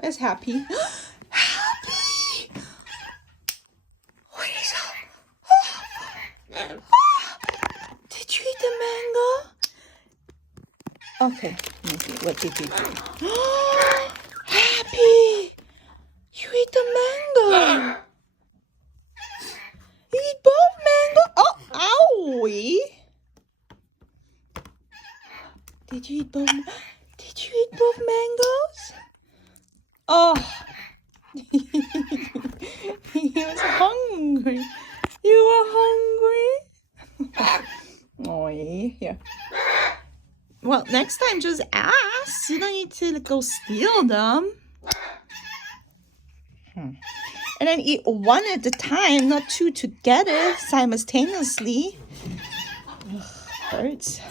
Where's Happy? Happy! What is up? Did you eat the mango? Okay, let me see. What did you do? Happy! You eat the mango! You eat both mango? Oh, owie! Did you eat both? Did you eat both mangoes? Oh, he was hungry. You were hungry? Oh, yeah. Well, next time just ask. You don't need to go steal them. And then eat one at a time, not two together simultaneously. Ugh, hurts.